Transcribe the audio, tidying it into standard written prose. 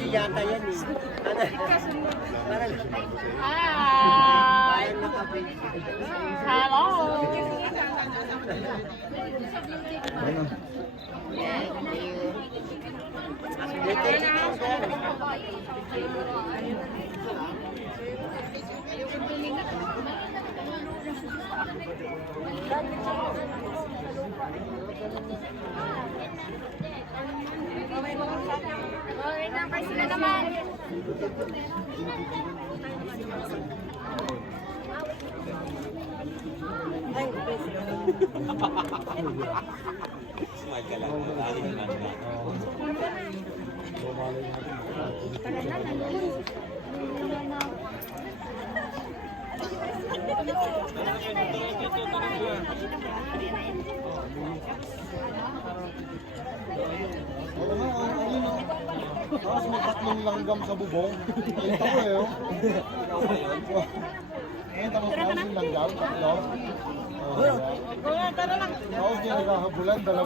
Gucci yata yan eh. Parang, Hi! parang nakabili. Hello! Okay na, kasi na naman. Smile ka lang. Lagi naman na. Tagal na, nalulun. Tapos may tatlong langgam sa bubong. Ito ko eh. Tapos yung langgam, tatlo. Tapos niya naghahabulan, dalawa.